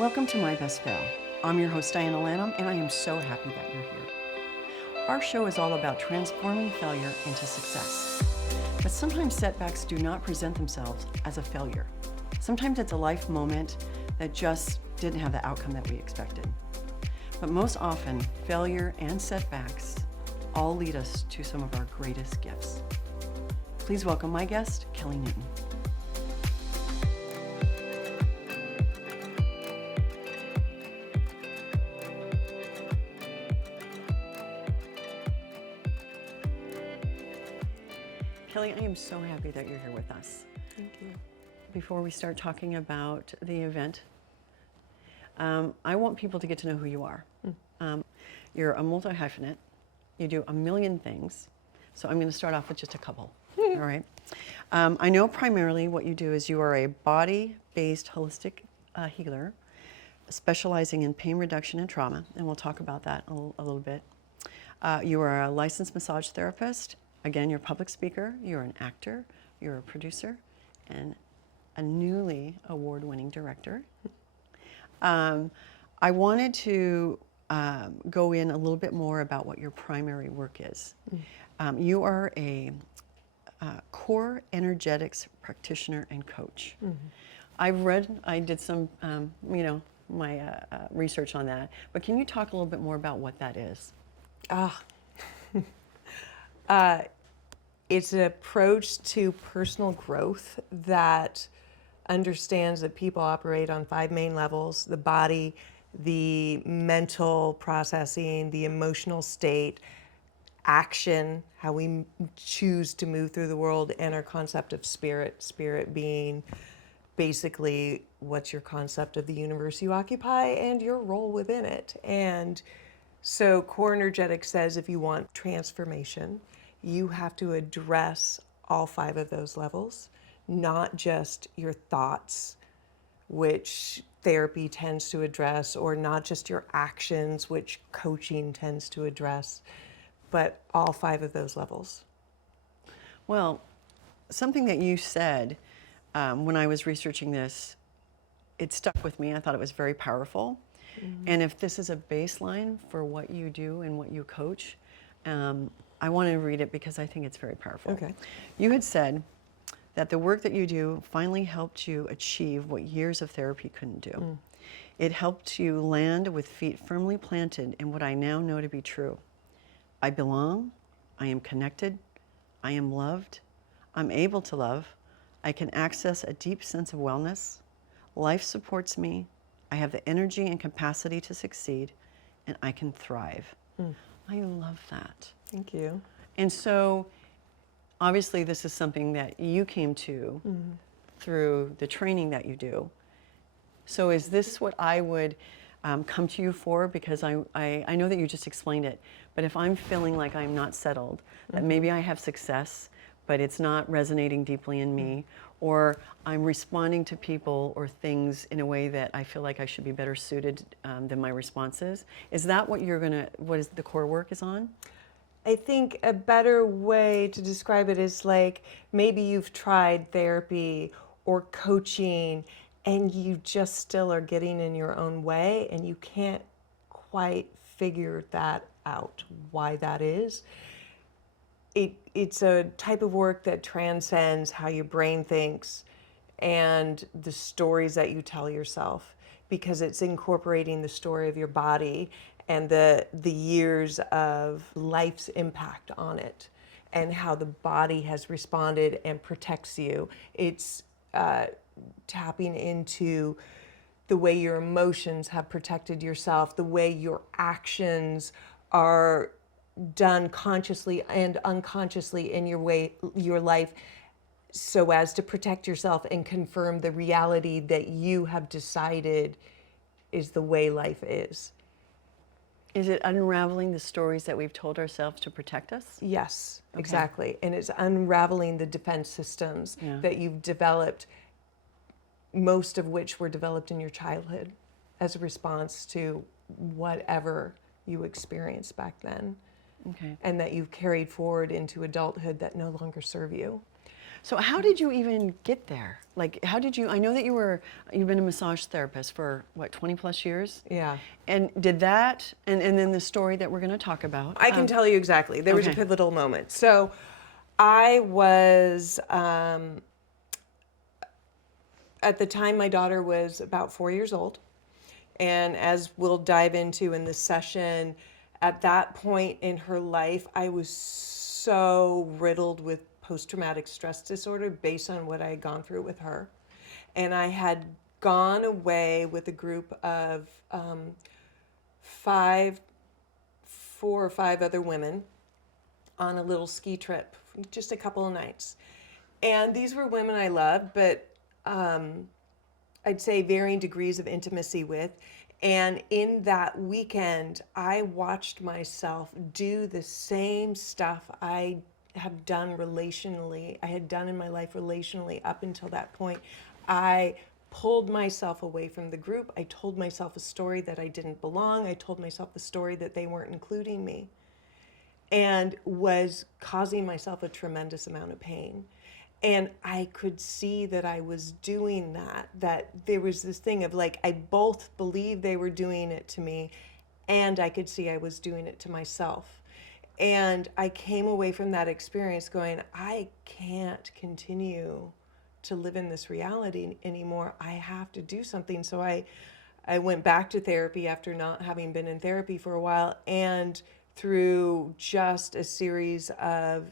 Welcome to My Best Fail. I'm your host, Diana Lanham, and I am so happy that you're here. Our show is all about transforming failure into success. But sometimes setbacks do not present themselves as a failure. Sometimes it's a life moment that just didn't have the outcome that we expected. But most often, failure and setbacks all lead us to some of our greatest gifts. Please welcome my guest, Kellie Newton. Kellie, I am so happy that you're here with us. Thank you. Before we start talking about the event, I want people to get to know who you are. You're a multi-hyphenate. You do a million things. So I'm going to start off with just a couple. All right. I know primarily what you do is you are a body-based holistic healer, specializing in pain reduction and trauma, and we'll talk about that a little bit. You are a licensed massage therapist. Again, you're a public speaker, you're an actor, you're a producer, and a newly award-winning director. I wanted to go in a little bit more about what your primary work is. You are a core energetics practitioner and coach. I did some, my research on that, but can you talk a little bit more about what that is? It's an approach to personal growth that understands that people operate on 5 main levels: the body, the mental processing, the emotional state, action, how we choose to move through the world, and our concept of spirit. Spirit being basically what's your concept of the universe you occupy and your role within it. And so core energetics says if you want transformation, you have to address all 5 of those levels, not just your thoughts, which therapy tends to address, or not just your actions, which coaching tends to address, but all 5 of those levels. Well, something that you said when I was researching this, it stuck with me. I thought it was very powerful. And if this is a baseline for what you do and what you coach, I want to read it because I think it's very powerful. Okay. You had said that the work that you do finally helped you achieve what years of therapy couldn't do. It helped you land with feet firmly planted in what I now know to be true. I belong, I am connected, I am loved, I'm able to love, I can access a deep sense of wellness, life supports me, I have the energy and capacity to succeed, and I can thrive. I love that. Thank you. And so, obviously, this is something that you came to through the training that you do. So is this what I would come to you for? Because I know that you just explained it, but if I'm feeling like I'm not settled, that maybe I have success, but it's not resonating deeply in me, or I'm responding to people or things in a way that I feel like I should be better suited than my responses, is that what what is the core work is on? I think a better way to describe it is like maybe you've tried therapy or coaching and you just still are getting in your own way and you can't quite figure that out, why that is. It's a type of work that transcends how your brain thinks and the stories that you tell yourself, because it's incorporating the story of your body and the years of life's impact on it and how the body has responded and protects you. It's tapping into the way your emotions have protected yourself, the way your actions are done consciously and unconsciously in your life so as to protect yourself and confirm the reality that you have decided is the way life is. Is it unraveling the stories that we've told ourselves to protect us? Yes, exactly. And it's unraveling the defense systems that you've developed, most of which were developed in your childhood as a response to whatever you experienced back then. And that you've carried forward into adulthood that no longer serve you. So how did you even get there? Like, how did you, I know that you've been a massage therapist for what, 20 plus years? Yeah. And did that, and then the story that we're going to talk about. I can tell you exactly. There was a okay. pivotal moment. So I was, at the time, my daughter was about 4 years old. And as we'll dive into in this session, at that point in her life, I was so riddled with post-traumatic stress disorder based on what I had gone through with her. And I had gone away with a group of 4 or 5 other women on a little ski trip, just a couple of nights. And these were women I loved, but I'd say varying degrees of intimacy with. And in that weekend, I watched myself do the same stuff I have done relationally, I had done in my life relationally up until that point. I pulled myself away from the group. I told myself a story that I didn't belong. I told myself the story that they weren't including me, and was causing myself a tremendous amount of pain. And I could see that I was doing that there was this thing of like, I both believed they were doing it to me, and I could see I was doing it to myself. And I came away from that experience going, I can't continue to live in this reality anymore. I have to do something. So I went back to therapy after not having been in therapy for a while, and through just a series of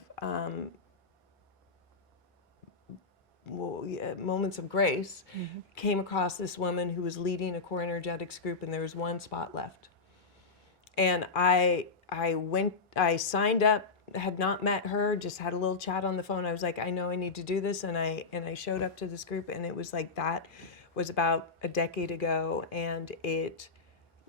moments of grace, came across this woman who was leading a core energetics group, and there was one spot left. And I signed up, had not met her, just had a little chat on the phone. I was like, I know I need to do this, and I showed up to this group, and it was like, that was about a decade ago, and it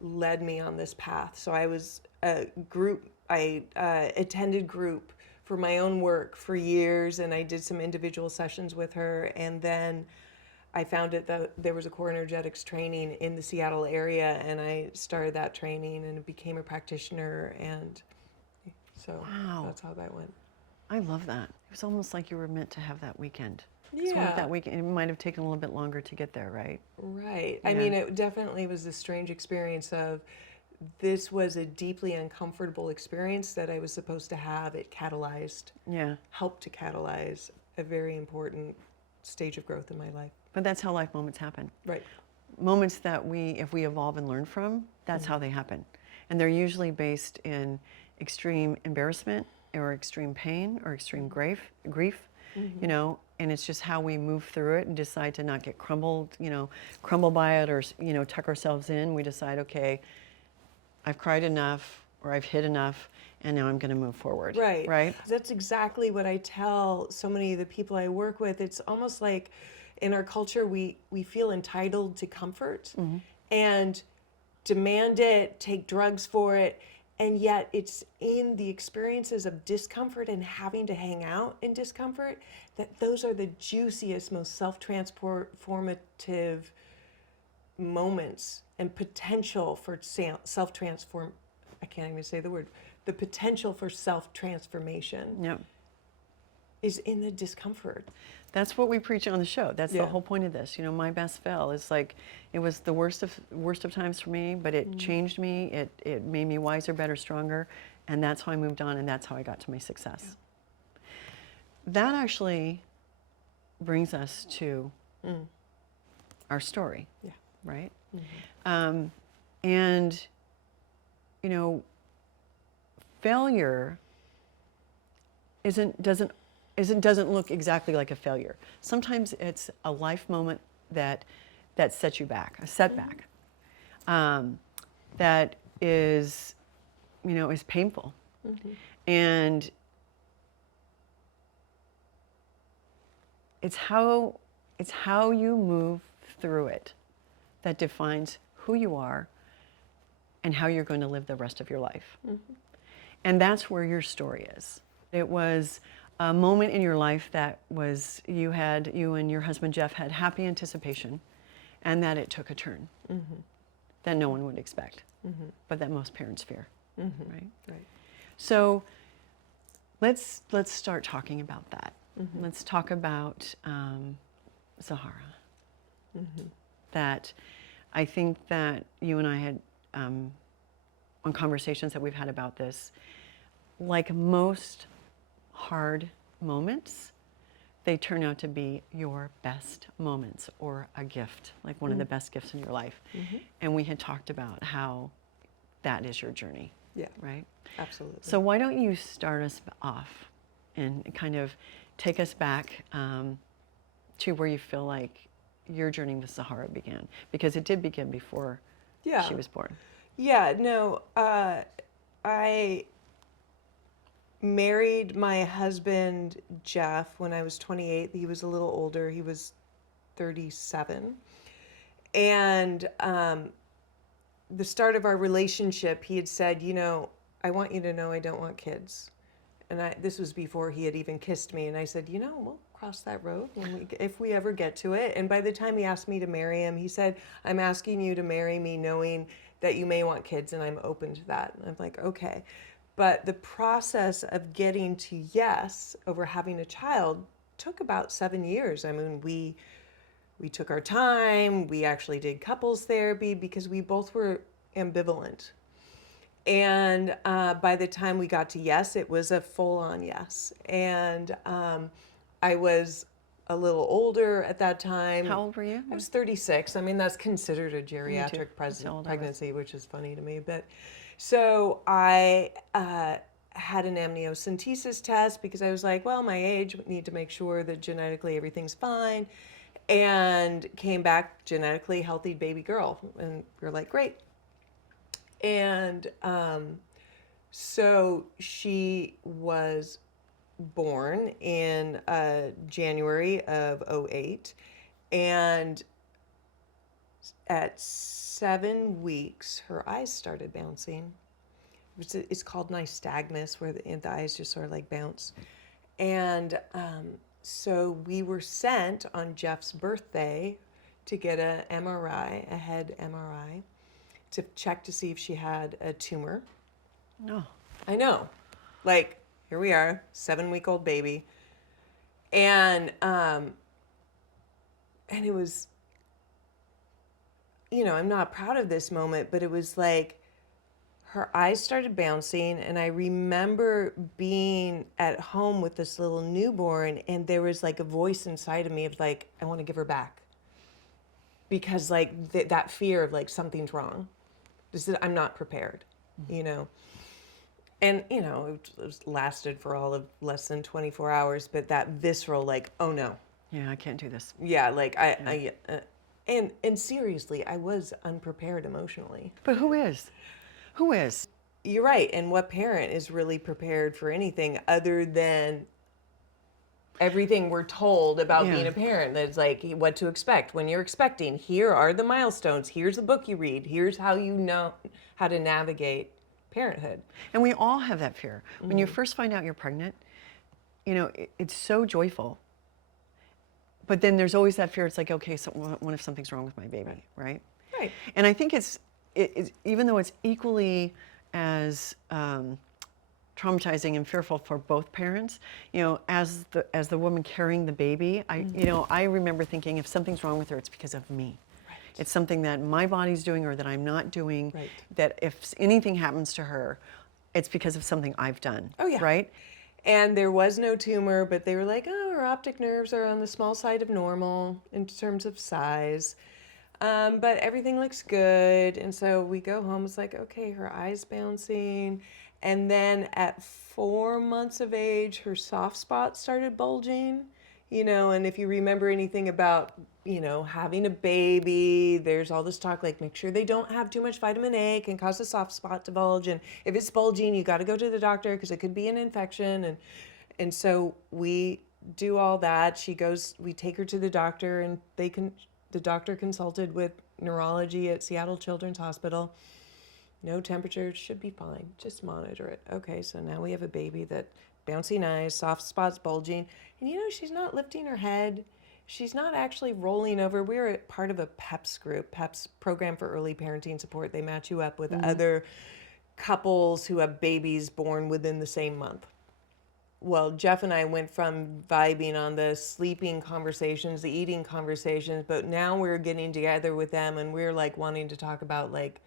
led me on this path. So I was I attended group for my own work for years, and I did some individual sessions with her, and then I found it that there was a core energetics training in the Seattle area, and I started that training and became a practitioner, and so that's how that went. I love that. It was almost like you were meant to have that weekend. Yeah. That weekend, it might have taken a little bit longer to get there, right? Right. Yeah. I mean, it definitely was this strange experience of, this was a deeply uncomfortable experience that I was supposed to have. It helped to catalyze a very important stage of growth in my life. But that's how life moments happen. Right. Moments that if we evolve and learn from, that's how they happen. And they're usually based in extreme embarrassment or extreme pain or extreme grief, you know, and it's just how we move through it and decide to not get crumbled by it, or, tuck ourselves in. We decide, okay, I've cried enough, or I've hid enough, and now I'm going to move forward. Right. Right. That's exactly what I tell so many of the people I work with. It's almost like in our culture, we feel entitled to comfort and demand it, take drugs for it. And yet it's in the experiences of discomfort and having to hang out in discomfort that those are the juiciest, most self-transformative moments and potential for self-transform. I can't even say the word. The potential for self-transformation is in the discomfort. That's what we preach on the show. That's the whole point of this. My best fell is like, it was the worst of times for me, but it changed me. It made me wiser, better, stronger, and that's how I moved on, and that's how I got to my success. That actually brings us to our story, right? And failure doesn't look exactly like a failure. Sometimes it's a life moment that sets you back, a setback, that is painful, and it's how you move through it that defines who you are and how you're going to live the rest of your life. And that's where your story is. It was a moment in your life that was, you and your husband Jeff had happy anticipation, and that it took a turn that no one would expect, but that most parents fear, right? Right. So let's start talking about that. let's talk about Zahara. That I think that you and I had, on conversations that we've had about this, like most hard moments, they turn out to be your best moments or a gift, like one of the best gifts in your life. And we had talked about how that is your journey. Yeah. Right? Absolutely. So why don't you start us off and kind of take us back to where you feel like your journey with Zahara began, because it did begin before she was born. Yeah, no, I married my husband, Jeff, when I was 28. He was a little older. He was 37. And the start of our relationship, he had said, you know, I want you to know I don't want kids. And this was before he had even kissed me. And I said, you know, we'll cross that road if we ever get to it. And by the time he asked me to marry him, he said, I'm asking you to marry me knowing that you may want kids, and I'm open to that. And I'm like, okay. But the process of getting to yes over having a child took about 7 years. I mean, we took our time. We actually did couples therapy because we both were ambivalent. And by the time we got to yes, it was a full-on yes. And I was a little older at that time. How old were you? I was 36. I mean, that's considered a geriatric That's how old I was. pregnancy, which is funny to me. But so I had an amniocentesis test because I was like, well, my age, we need to make sure that genetically everything's fine. And came back genetically healthy baby girl. And we were like, great. And so she was born in January of 2008. And at 7 weeks, her eyes started bouncing. It's called nystagmus, where the eyes just sort of like bounce. And so we were sent on Jeff's birthday to get a MRI, a head MRI, to check to see if she had a tumor. No. I know. Like, here we are, 7-week-old baby. And it was, you know, I'm not proud of this moment, but it was like her eyes started bouncing, and I remember being at home with this little newborn, and there was like a voice inside of me of like, I want to give her back. Because like that fear of like something's wrong. I'm not prepared, you know. And, you know, it lasted for all of less than 24 hours, but that visceral like, oh no. Yeah, I can't do this. Yeah, like and seriously, I was unprepared emotionally. But who is? Who is? You're right. And what parent is really prepared for anything other than everything we're told about being a parent? That's like what to expect when you're expecting. Here are the milestones. Here's the book you read. Here's how you know how to navigate parenthood. And we all have that fear. When you first find out you're pregnant, you know, it's so joyful. But then there's always that fear. It's like, okay, so what if something's wrong with my baby, right? Right. And I think it's even though it's equally as traumatizing and fearful for both parents, you know, as the woman carrying the baby, I remember thinking, if something's wrong with her, it's because of me. Right. It's something that my body's doing or that I'm not doing. Right. That if anything happens to her, it's because of something I've done. Oh yeah. Right. And there was no tumor, but they were like, oh, her optic nerves are on the small side of normal in terms of size. But everything looks good. And so we go home. It's like, okay, her eyes bouncing. And then at 4 months of age, her soft spot started bulging. You know, and if you remember anything about, you know, having a baby, there's all this talk like, make sure they don't have too much vitamin A, it can cause a soft spot to bulge. And if it's bulging, you got to go to the doctor because it could be an infection. And so we do all that. We take her to the doctor, and the doctor consulted with neurology at Seattle Children's Hospital. No temperature, should be fine. Just monitor it. Okay, so now we have a baby that bouncing eyes, soft spots bulging. And you know, she's not lifting her head. She's not actually rolling over. We're part of a PEPS group, PEPS, Program for Early Parenting Support. They match you up with other couples who have babies born within the same month. well, Jeff and I went from vibing on the sleeping conversations, the eating conversations, but now we're getting together with them and we're like wanting to talk about like,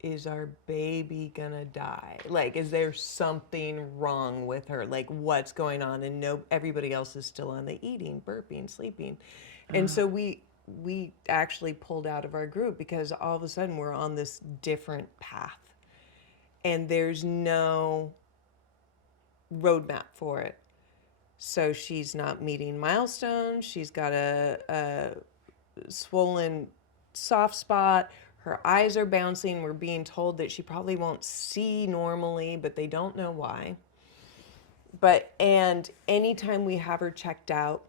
is our baby gonna die? Like, is there something wrong with her? Like, what's going on? And no, everybody else is still on the eating, burping, sleeping. And so we actually pulled out of our group because all of a sudden we're on this different path. And there's no roadmap for it. So she's not meeting milestones. She's got a swollen soft spot. Her eyes are bouncing. We're being told that she probably won't see normally, but they don't know why. And anytime we have her checked out,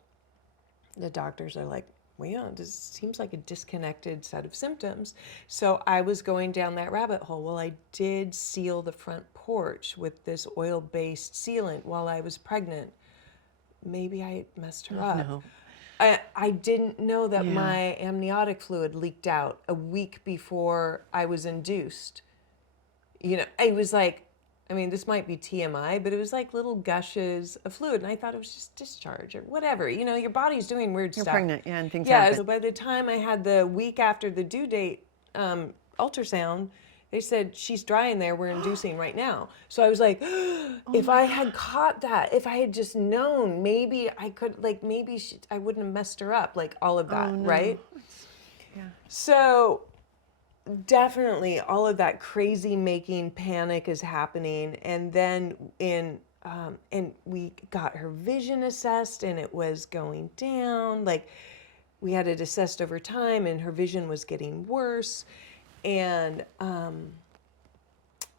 the doctors are like, well, this seems like a disconnected set of symptoms. So I was going down that rabbit hole. Well, I did seal the front porch with this oil-based sealant while I was pregnant. Maybe I messed her up. No. I didn't know that Yeah. my amniotic fluid leaked out a week before I was induced. You know, it was like, I mean, this might be TMI, but it was like little gushes of fluid. And I thought it was just discharge or whatever. You know, your body's doing weird You're stuff. pregnant, yeah, and things Yeah, happen. so by the time I had the week after the due date ultrasound, they said, she's dry in there, we're inducing right now. So I was like, if I had caught that, if I had just known, maybe I could, like, maybe I wouldn't have messed her up, like all of that, right? Yeah. So definitely all of that crazy making panic is happening. And then and we got her vision assessed and it was going down. Like we had it assessed over time and her vision was getting worse. And then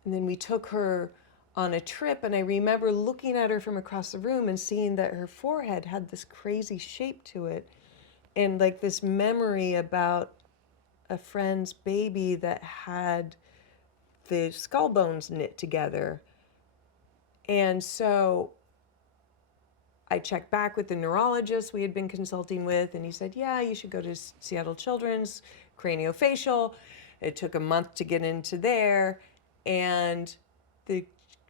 we took her on a trip and I remember looking at her from across the room and seeing that her forehead had this crazy shape to it. And like this memory about a friend's baby that had the skull bones knit together. And so I checked back with the neurologist we had been consulting with, and he said, yeah, you should go to Seattle Children's, craniofacial. It took a month to get into there. And the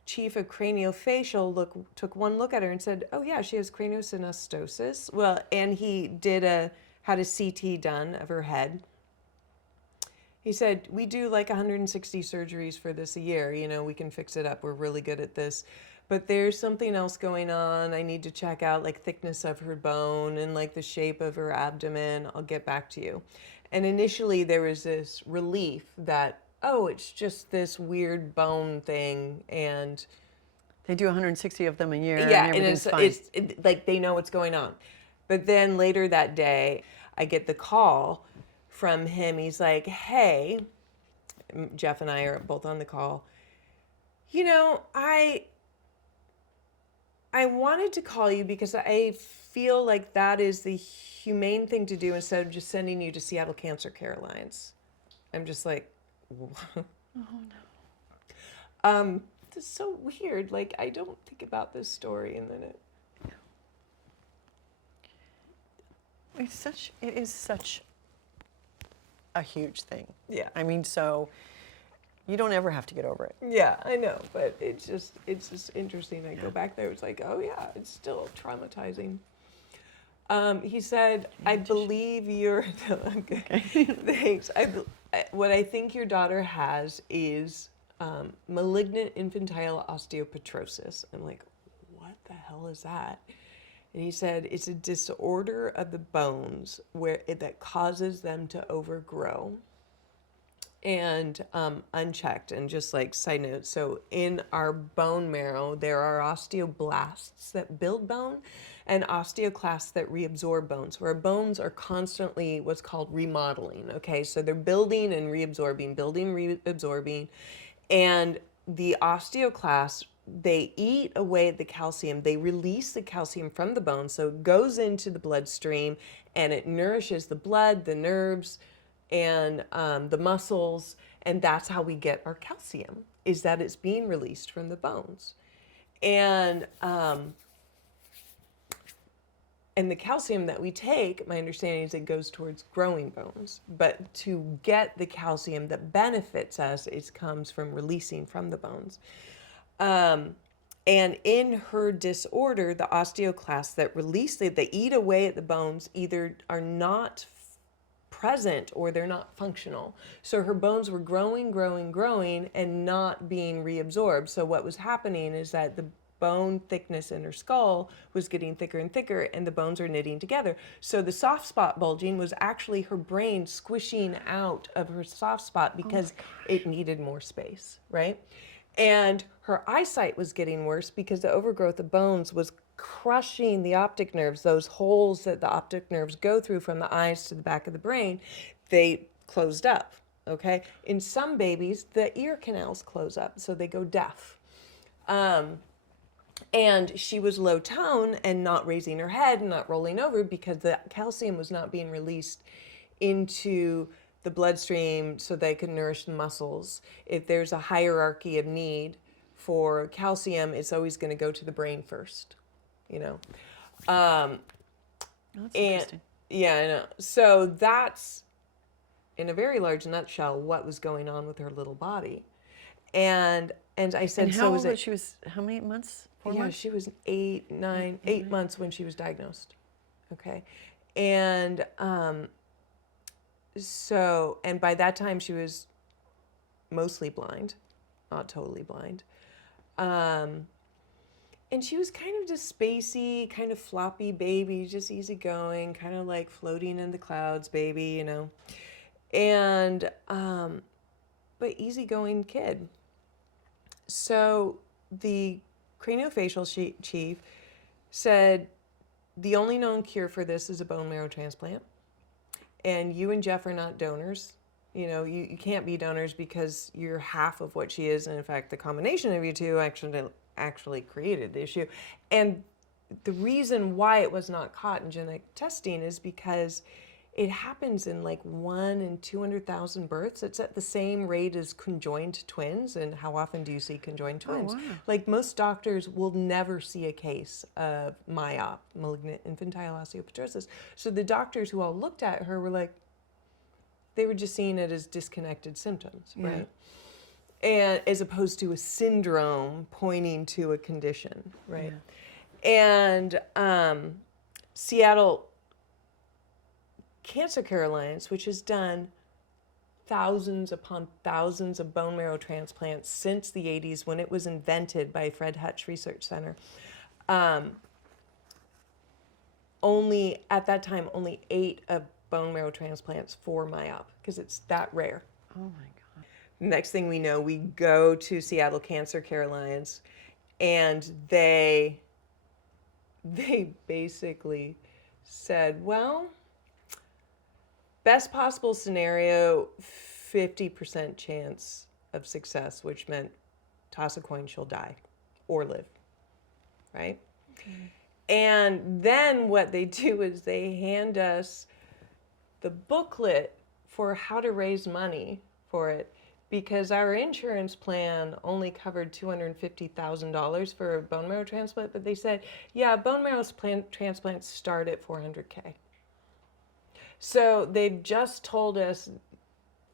chief of craniofacial took one look at her and said, oh yeah, she has craniosynostosis. Well, and he had a CT done of her head. He said, we do like 160 surgeries for this a year. You know, we can fix it up. We're really good at this. But there's something else going on. I need to check out like thickness of her bone and like the shape of her abdomen. I'll get back to you. And initially there was this relief that, oh, it's just this weird bone thing. And They do 160 of them a year, yeah, and and everything's fine. it's like they know what's going on. But then later that day, I get the call from him. He's like, hey, Jeff and I are both on the call. You know, I wanted to call you because I feel like that is the humane thing to do instead of just sending you to Seattle Cancer Care Alliance. I'm just like, oh no. This is so weird. Like, I don't think about this story and then it. It is such a huge thing. Yeah. I mean, so you don't ever have to get over it. Yeah, I know, but it's just interesting. I go back there, it's like, oh yeah, it's still traumatizing. He said, I believe you're, thanks. What I think your daughter has is malignant infantile osteopetrosis. I'm like, what the hell is that? And he said, it's a disorder of the bones that causes them to overgrow and unchecked. And just like side note, so in our bone marrow, there are osteoblasts that build bone and osteoclasts that reabsorb bone. So our bones are constantly what's called remodeling, okay? So they're building and reabsorbing, building, reabsorbing. And the osteoclasts, they eat away at the calcium. They release the calcium from the bone, so it goes into the bloodstream and it nourishes the blood, the nerves, and the muscles, and that's how we get our calcium, is that it's being released from the bones. And the calcium that we take, my understanding is it goes towards growing bones. But to get the calcium that benefits us, it comes from releasing from the bones. And in her disorder, the osteoclasts that release, they eat away at the bones, either are not present or they're not functional. So her bones were growing, growing, growing, and not being reabsorbed. So what was happening is that the bone thickness in her skull was getting thicker and thicker, and the bones are knitting together. So the soft spot bulging was actually her brain squishing out of her soft spot because it needed more space, right? And her eyesight was getting worse because the overgrowth of bones was crushing the optic nerves, those holes that the optic nerves go through from the eyes to the back of the brain. They closed up, okay? In some babies, the ear canals close up, so they go deaf. And she was low tone and not raising her head and not rolling over because the calcium was not being released into the bloodstream so they could nourish the muscles. If there's a hierarchy of need for calcium, it's always going to go to the brain first, you know. That's interesting. Yeah, I know. So that's, in a very large nutshell, what was going on with her little body. And I said, And how old was she? How many months? 4 months? She was 8 months when she was diagnosed. Okay. And and by that time she was mostly blind, not totally blind. And she was kind of just spacey, kind of floppy baby, just easygoing, kind of like floating in the clouds baby, you know. And, but easygoing kid. So the craniofacial chief said, the only known cure for this is a bone marrow transplant. And you and Jeff are not donors. You know, you can't be donors because you're half of what she is. And in fact, the combination of you two actually created the issue. And the reason why it was not caught in genetic testing is because it happens in like 1 in 200,000 births. It's at the same rate as conjoined twins. And how often do you see conjoined twins? Oh, wow. Like most doctors will never see a case of MIOP, malignant infantile osteopetrosis. So the doctors who all looked at her were like, they were just seeing it as disconnected symptoms, right? And as opposed to a syndrome pointing to a condition, right? Yeah. And Seattle Cancer Care Alliance, which has done thousands upon thousands of bone marrow transplants since the 80s when it was invented by Fred Hutch Research Center. Only, at that time, only 8 of bone marrow transplants for MIOP because it's that rare. Oh my God. Next thing we know, we go to Seattle Cancer Care Alliance and they basically said, well, best possible scenario, 50% chance of success, which meant toss a coin, she'll die or live, right? Okay. And then what they do is they hand us the booklet for how to raise money for it because our insurance plan only covered $250,000 for a bone marrow transplant, but they said, yeah, bone marrow transplants start at $400K. So they've just told us,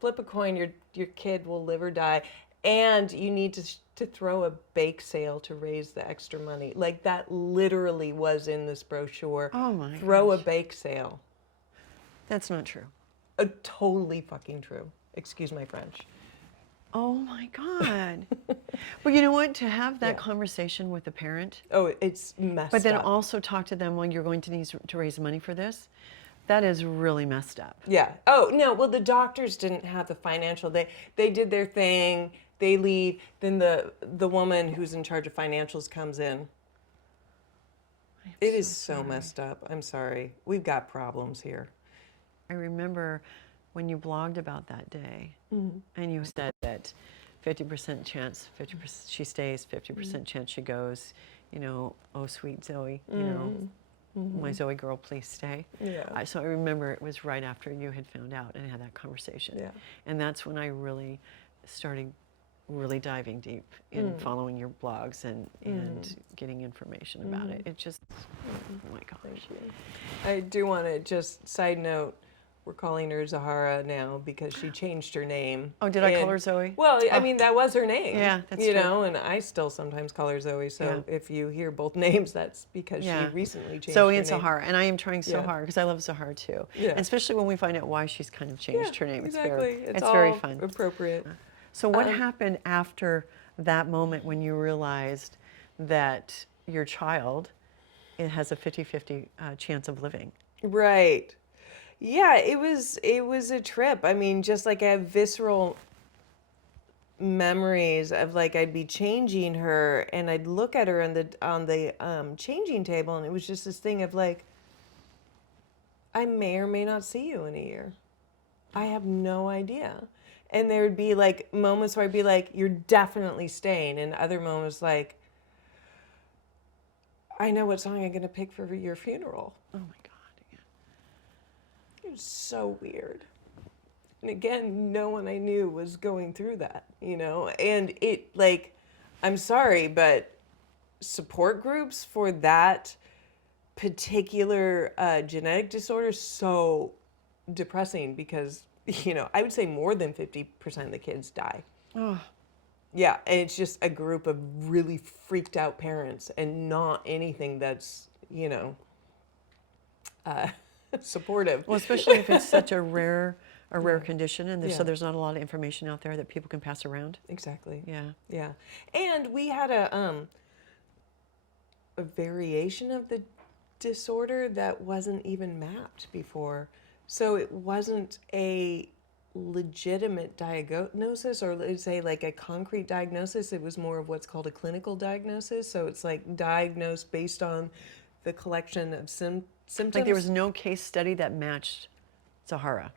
flip a coin, your kid will live or die, and you need to throw a bake sale to raise the extra money. Like that literally was in this brochure. Oh my Throw gosh. a bake sale. That's not true. Totally fucking true. Excuse my French. Oh my God. Well, you know what? To have that conversation with the parent. Oh, it's messed up. But then also talk to them when you're going to need to raise money for this. That is really messed up. Yeah. Oh, no. Well, the doctors didn't have the financial. They did their thing. They leave. Then the woman who's in charge of financials comes in. It is so messed up. I'm sorry. We've got problems here. I remember when you blogged about that day, and you said that 50% chance, 50% she stays, 50% chance she goes. You know, oh sweet Zoe, you know, my Zoe girl, please stay. Yeah. So I remember it was right after you had found out and had that conversation. Yeah. And that's when I really started diving deep in following your blogs and getting information about it. It just, oh my gosh. I do want to just side note, we're calling her Zahara now because she changed her name. Oh, did I call her Zoe? Well, I Oh. mean, that was her name. Yeah, that's you true. know, and I still sometimes call her Zoe. So Yeah. if you hear both names, that's because Yeah. she recently changed Zoe her and name. Zahara, and I am trying so Yeah. hard because I love Zahara too. Yeah. And especially when we find out why she's kind of changed her name. Exactly. It's all very fun. appropriate. So what happened after that moment when you realized that your child it has a 50-50 chance of living? Right. Yeah, it was a trip. I mean, just like I have visceral memories of like I'd be changing her and I'd look at her on the changing table and it was just this thing of like I may or may not see you in a year. I have no idea. And there would be like moments where I'd be like, you're definitely staying, and other moments like, I know what song I'm gonna pick for your funeral. Oh my God. Yeah. It was so weird. And again, no one I knew was going through that, you know? And it, like, I'm sorry, but support groups for that particular genetic disorder is so depressing because, you know, I would say more than 50% of the kids die. Oh. Yeah, and it's just a group of really freaked out parents and not anything that's, you know, supportive. Well, especially if it's such a rare condition, and so Yeah. there's not a lot of information out there that people can pass around. Exactly. Yeah. Yeah. And we had a variation of the disorder that wasn't even mapped before. So it wasn't a legitimate diagnosis, or let's say like a concrete diagnosis. It was more of what's called a clinical diagnosis. So it's like diagnosed based on the collection of symptoms. Like there was no case study that matched Zahara.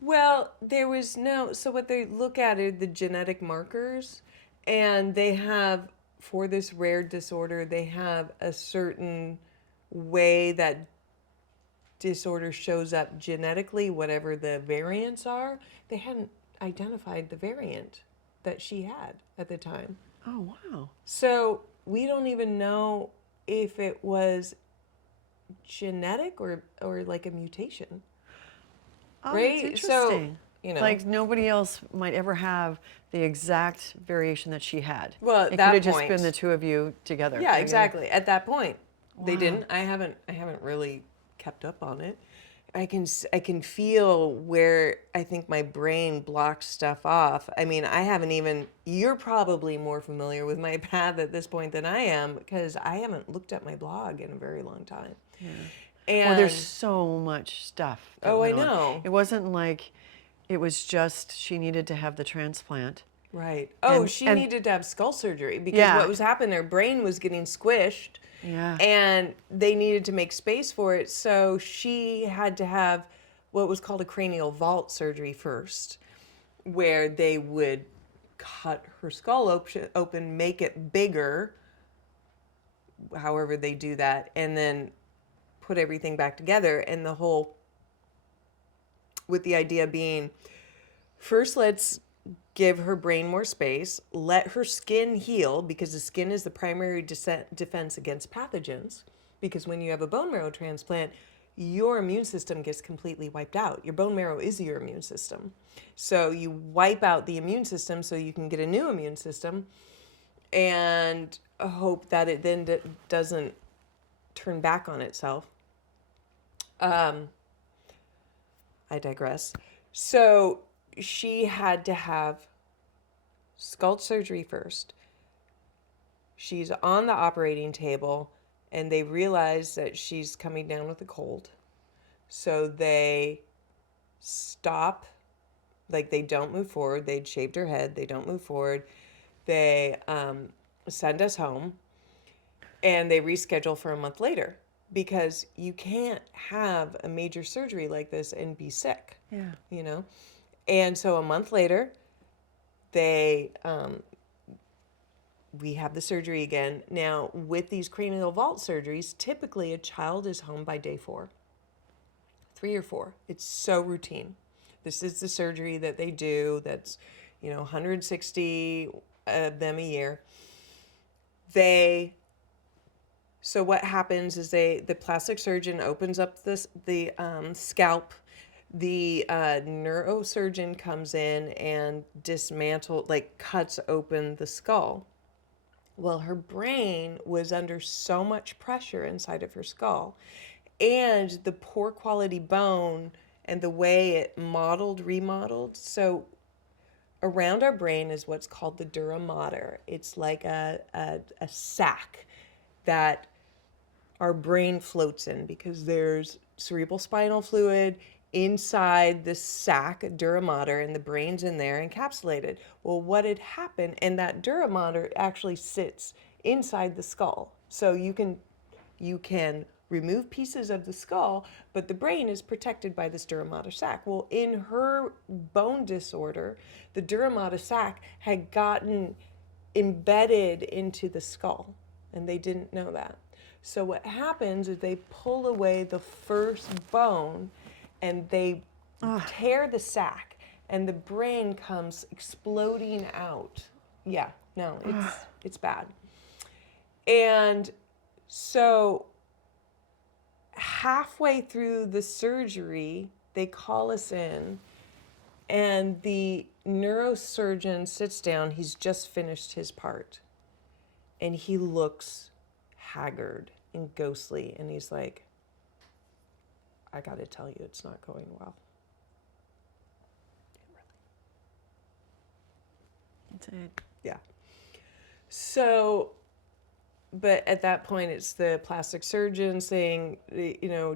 Well, there was no, so what they look at are the genetic markers, and they have, for this rare disorder, they have a certain way that disorder shows up genetically, whatever the variants are. They hadn't identified the variant that she had at the time. Oh, wow. So we don't even know if it was genetic or like a mutation. Oh, Right? that's So, interesting. you know. Like nobody else might ever have the exact variation that she had. Well, at it that could have just point- been the two of you together. Yeah, Maybe. exactly. At that point, they Wow. didn't. I haven't really kept up on it. I can feel where I think my brain blocks stuff off. I mean, I haven't even. You're probably more familiar with my path at this point than I am because I haven't looked at my blog in a very long time. Yeah. And Well, there's so much stuff. that Oh, I went on. know. It wasn't like it was just she needed to have the transplant. Right. Oh, And- she and- needed to have skull surgery because Yeah. what was happening, her brain was getting squished. Yeah. And they needed to make space for it. So she had to have what was called a cranial vault surgery first, where they would cut her skull open, make it bigger, however they do that, and then put everything back together. And the whole, with the idea being, first let's give her brain more space, let her skin heal, because the skin is the primary defense against pathogens. Because when you have a bone marrow transplant, your immune system gets completely wiped out. Your bone marrow is your immune system. So you wipe out the immune system so you can get a new immune system and hope that it then doesn't turn back on itself. I digress. So she had to have skull surgery first. She's on the operating table and they realize that she's coming down with a cold. So they stop, like they don't move forward. They'd shaved her head. They don't move forward. They send us home and they reschedule for a month later because you can't have a major surgery like this and be sick. Yeah. You know? And so a month later, we have the surgery again. Now, with these cranial vault surgeries, typically a child is home by day 4, 3 or 4. It's so routine. This is the surgery that they do. That's, 160 of them a year. So what happens is the plastic surgeon opens up the scalp. the neurosurgeon comes in and cuts open the skull. Well, her brain was under so much pressure inside of her skull, and the poor quality bone and the way it remodeled. So around our brain is what's called the dura mater. It's like a sac that our brain floats in, because there's cerebral spinal fluid inside the sac, dura mater, and the brain's in there encapsulated. Well, what had happened, and that dura mater actually sits inside the skull. So you can remove pieces of the skull, but the brain is protected by this dura mater sac. Well, in her bone disorder, the dura mater sac had gotten embedded into the skull, and they didn't know that. So what happens is they pull away the first bone and they tear the sac, and the brain comes exploding out. Yeah, no, it's bad. And so halfway through the surgery, they call us in, and the neurosurgeon sits down. He's just finished his part, and he looks haggard and ghostly, and he's like, I got to tell you, it's not going well. That's it. Yeah. So, but at that point, it's the plastic surgeon saying,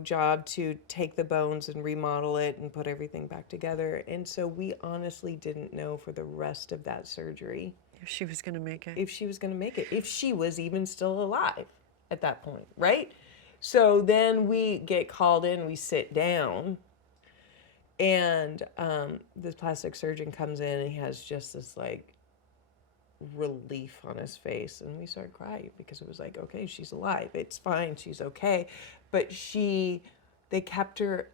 job to take the bones and remodel it and put everything back together. And so we honestly didn't know for the rest of that surgery If she was going to make it. if she was going to make it, if she was even still alive at that point, right? So then we get called in, we sit down, and the plastic surgeon comes in, and he has just this like relief on his face, and we started crying, because it was like, okay, she's alive, it's fine, she's okay. But they kept her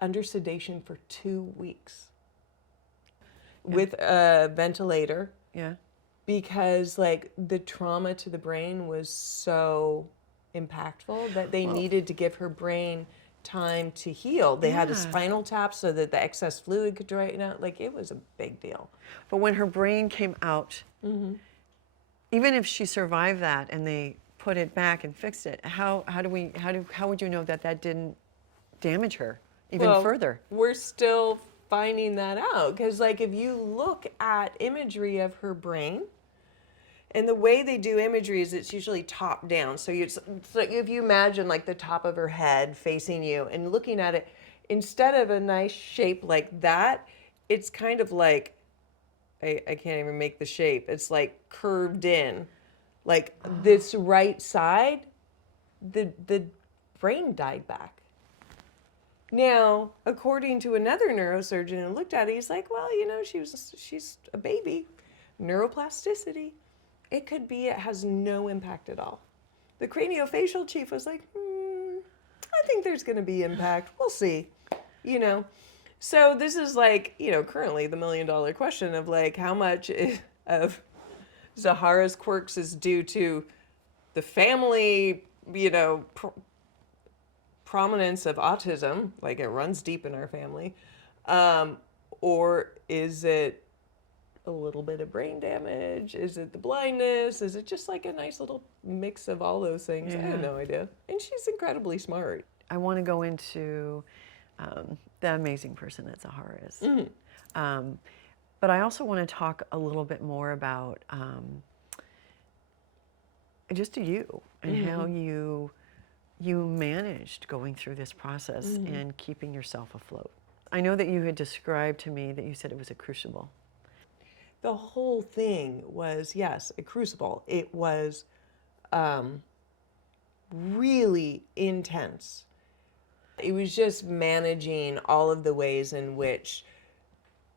under sedation for 2 weeks with a ventilator. Yeah. Because like the trauma to the brain was so impactful that they needed to give her brain time to heal. They had a spinal tap so that the excess fluid could drain out. Like, it was a big deal. But when her brain came out, even if she survived that and they put it back and fixed it, how would you know that didn't damage her even further? We're still finding that out, because like if you look at imagery of her brain, and the way they do imagery is it's usually top down. So it's like if you imagine like the top of her head facing you and looking at it, instead of a nice shape like that, it's kind of like, I can't even make the shape. It's like curved in. Like this right side, the brain died back. Now, according to another neurosurgeon who looked at it, he's like, well, she's a baby. Neuroplasticity. It could be it has no impact at all. The craniofacial chief was like, I think there's going to be impact. We'll see. So this is like, currently the $1 million question of like, how much of Zahara's quirks is due to the family, prominence of autism, like it runs deep in our family, or is it a little bit of brain damage? Is it the blindness? Is it just like a nice little mix of all those things? I have no idea. And she's incredibly smart. I want to go into the amazing that Zahara is. But I also want to talk a little bit more about just you and how you managed going through this process and keeping yourself afloat. I know that you had described to me that you said it was a crucible. The whole thing was, yes, a crucible. It was really intense. It was just managing all of the ways in which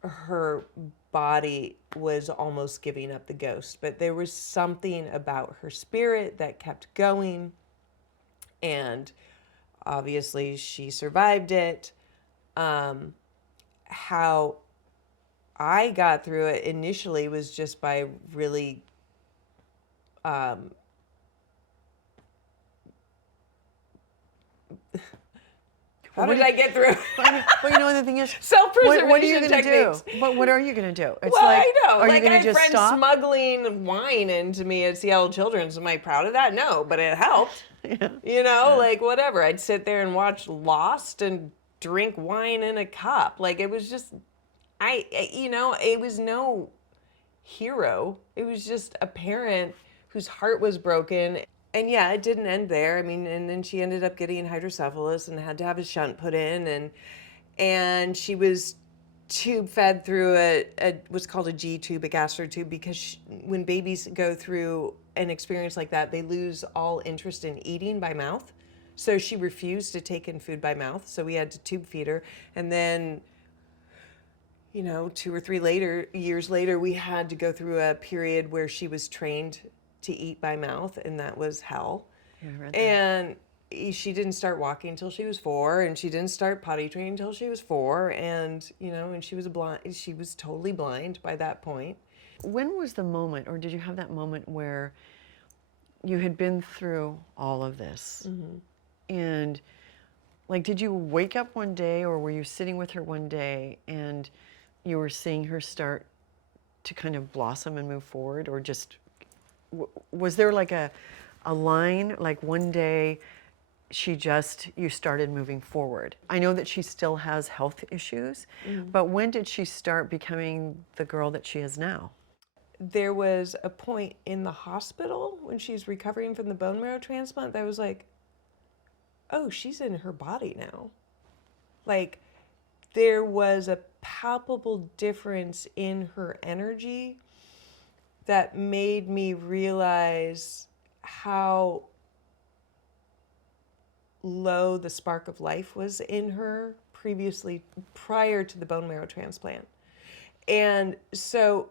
her body was almost giving up the ghost. But there was something about her spirit that kept going. And obviously she survived it. How I got through it initially was just by really How did I get through? But you know, the thing is, Self-preservation what are you going to techniques. do? But what are you going to do? It's Well, like, I know. are Like, you going I to had just friends stop? smuggling wine into me at Seattle Children's. Am I proud of that? No, but it helped. Yeah. You know, like whatever. I'd sit there and watch Lost and drink wine in a cup. Like it was just, you know, it was no hero. It was just a parent whose heart was broken. And yeah, it didn't end there. I mean, and then she ended up getting hydrocephalus and had to have a shunt put in, and she was tube fed through what's called a G tube, a gastro tube, because when babies go through an experience like that, they lose all interest in eating by mouth. So she refused to take in food by mouth. So we had to tube feed her. And then, you know, 2 or 3 years later, we had to go through a period where she was trained to eat by mouth, and that was hell. Yeah, I read that. And she didn't start walking until she was 4, and she didn't start potty training until she was 4, and you know, and she was totally blind by that point. When was the moment, or did you have that moment where you had been through all of this, and like, did you wake up one day, or were you sitting with her one day and you were seeing her start to kind of blossom and move forward, or just was there like a line, like one day you started moving forward? I know that she still has health issues, but when did she start becoming the girl that she is now? There was a point in the hospital when she's recovering from the bone marrow transplant that I was like, oh, she's in her body now. Like, there was a palpable difference in her energy that made me realize how low the spark of life was in her prior to the bone marrow transplant. And so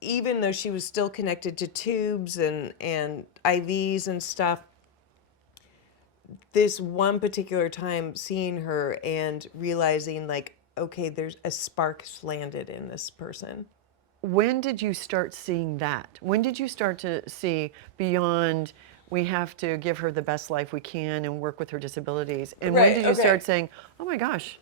even though she was still connected to tubes and IVs and stuff, this one particular time seeing her and realizing like, okay, there's a spark landed in this person. When did you start seeing that? When did you start to see beyond, we have to give her the best life we can and work with her disabilities? And when did you start saying, oh my gosh,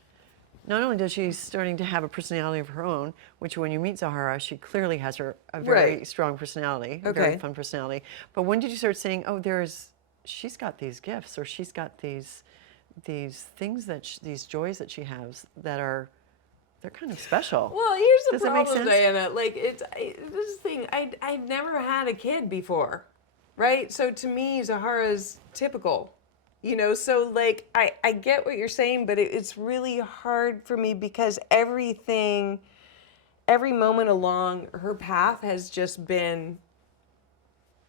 not only does she starting to have a personality of her own, which when you meet Zahara, she clearly has a very strong personality, a very fun personality. But when did you start saying, oh, she's got these gifts, or she's got these things these joys that she has that they're kind of special. Well, here's the Does that make problem, sense? Diana. Like, this thing, I'd never had a kid before, right? So to me, Zahara's typical, you know? So like, I get what you're saying, but it's really hard for me because every moment along her path has just been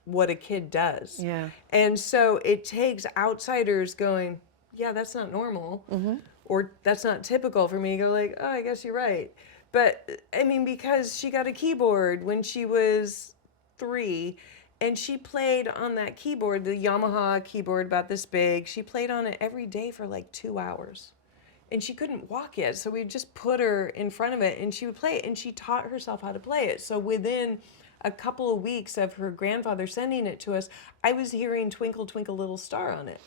what a kid does. Yeah. And so it takes outsiders going, yeah, that's not normal. Or that's not typical for me to go like, oh, I guess you're right. But I mean, because she got a keyboard when she was 3, and she played on that keyboard, the Yamaha keyboard about this big. She played on it every day for like 2 hours. And she couldn't walk yet. So we'd just put her in front of it and she would play it, and she taught herself how to play it. So within a couple of weeks of her grandfather sending it to us, I was hearing Twinkle, Twinkle, Little Star on it.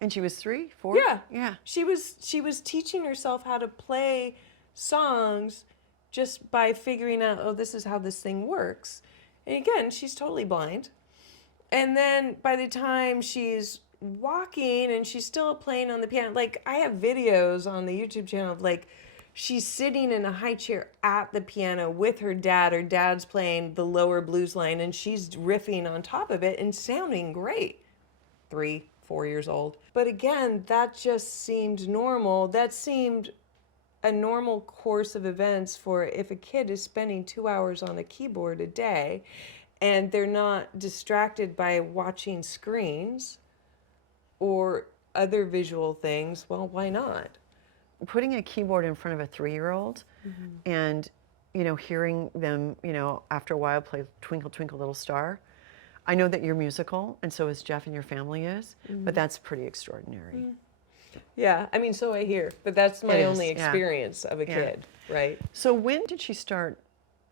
And she was 3, 4? Yeah. Yeah. She was teaching herself how to play songs just by figuring out, oh, this is how this thing works. And again, she's totally blind. And then by the time she's walking and she's still playing on the piano, like I have videos on the YouTube channel of like, she's sitting in a high chair at the piano with her dad. Her dad's playing the lower blues line and she's riffing on top of it and sounding great. 3, 4 years old. But again, that just seemed normal. That seemed a normal course of events for if a kid is spending 2 hours on a keyboard a day and they're not distracted by watching screens or other visual things, well, why not? Putting a keyboard in front of a 3-year-old and, you know, hearing them, you know, after a while play Twinkle, Twinkle, Little Star. I know that you're musical, and so is Jeff and your family is, but that's pretty extraordinary. Yeah, I mean, so I hear, but that's my only experience of a kid, right? So when did she start,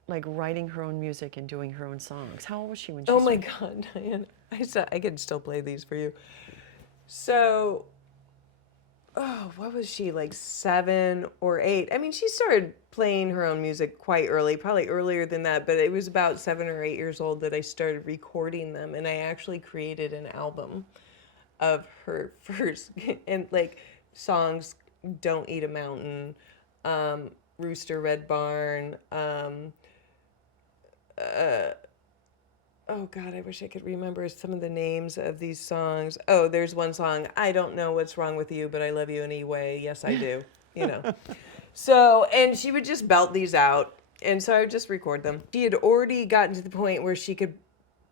like, writing her own music and doing her own songs? How old was she when she Oh my started? God, Diane, I could still play these for you. So oh, what was she, like 7 or 8? I mean, she started playing her own music quite early, probably earlier than that, but it was about 7 or 8 years old that I started recording them, and I actually created an album of her first, and like songs, Don't Eat a Mountain, Rooster Red Barn, oh God, I wish I could remember some of the names of these songs. Oh, there's one song, I don't know what's wrong with you, but I love you anyway. Yes, I do. You know. So, and she would just belt these out. And so I would just record them. She had already gotten to the point where she could